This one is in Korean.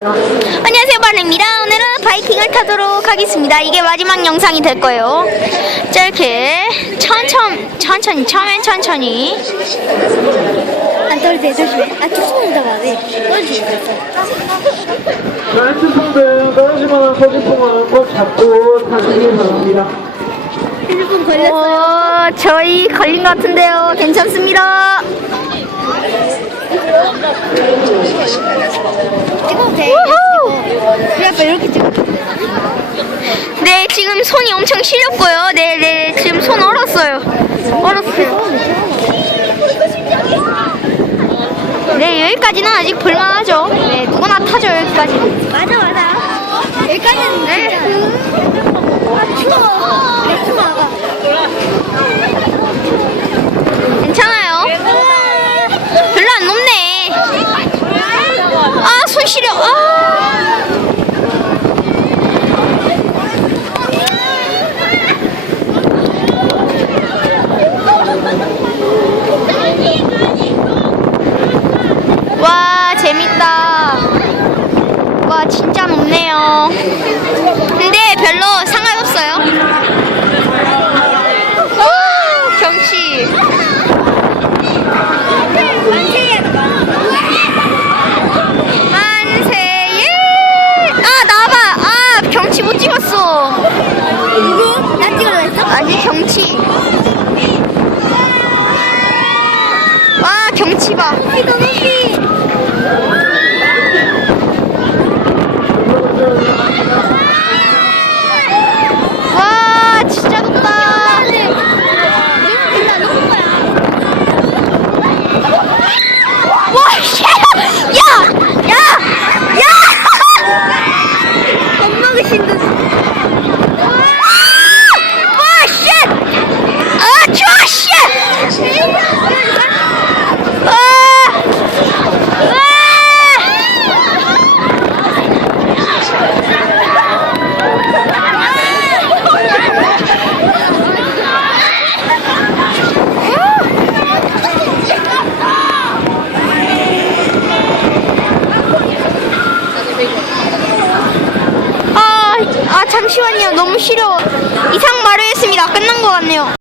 안녕하세요 바르입니다. 오늘은 바이킹을 타도록 하겠습니다. 이게 마지막 영상이 될 거예요. 자 이렇게 천천, 천천히 처음엔 천천히. 안 떨어져 조심해. 아 조심한다고 하네 떨어지고 자, 핸드폰들 떨어지거나 서지통은 꼭 잡고 타시기 바랍니다. 핸드폰 걸렸어요. 오, 저희 걸린 것 같은데요. 괜찮습니다 돼! 우리 아빠 이렇게 찍어. 네 지금 손이 엄청 시렸고요. 네 네 지금 손 얼었어요. 얼었어요. 네 여기까지는 아직 볼만하죠 네 누구나 타죠 여기까지는 맞아 맞아 여기까지는 네. 아 추워 내 추워 괜찮아요 별로 안 높네 시려 아! 와 재밌다. 와 진짜 높네요 근데 별로 상관없어요 오, 경치 만세예 아 나봐 아 경치 못 찍었어 누구? 나 찍으려 했어? 아니 경치 와 경치 봐 높이 더 높이 와 진짜 높다 나 높은 거야 와 씨! 야! 야! 야! 겁나게 힘들어 와 쉣! 아 좋아 쉣! 와! 와! 잠시만요. 너무 시려워. 이상 마루했습니다. 끝난 것 같네요.